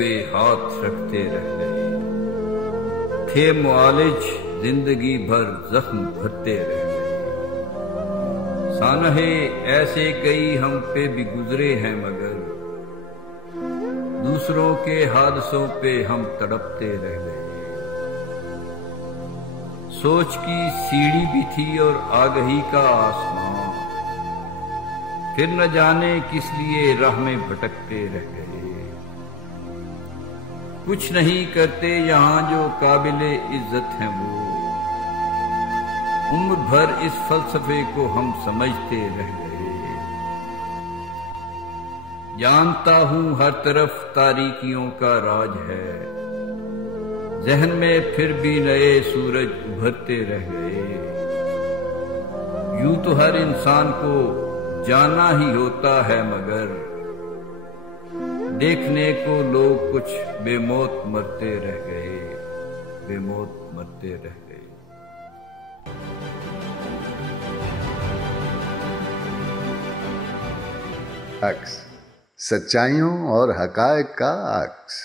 पे हाथ रखते रह गए। थे मुआलिज जिंदगी भर जख्म भरते रह गए। सानहे ऐसे कई हम पे भी गुजरे हैं, मगर दूसरों के हादसों पे हम तड़पते रह गए। सोच की सीढ़ी भी थी और आगही का आसमां, फिर न जाने किस लिए राह में भटकते रह गए। कुछ नहीं करते यहाँ जो काबिले इज्जत हैं वो, उम्र भर इस फलसफे को हम समझते रह गए। जानता हूं हर तरफ तारीकियों का राज है, जहन में फिर भी नए सूरज उभरते रह गए। यूं तो हर इंसान को जाना ही होता है, मगर देखने को लोग कुछ बेमौत मरते रह गए, बेमौत मरते रह गए। अक्स, सच्चाइयों और हकायक का अक्स।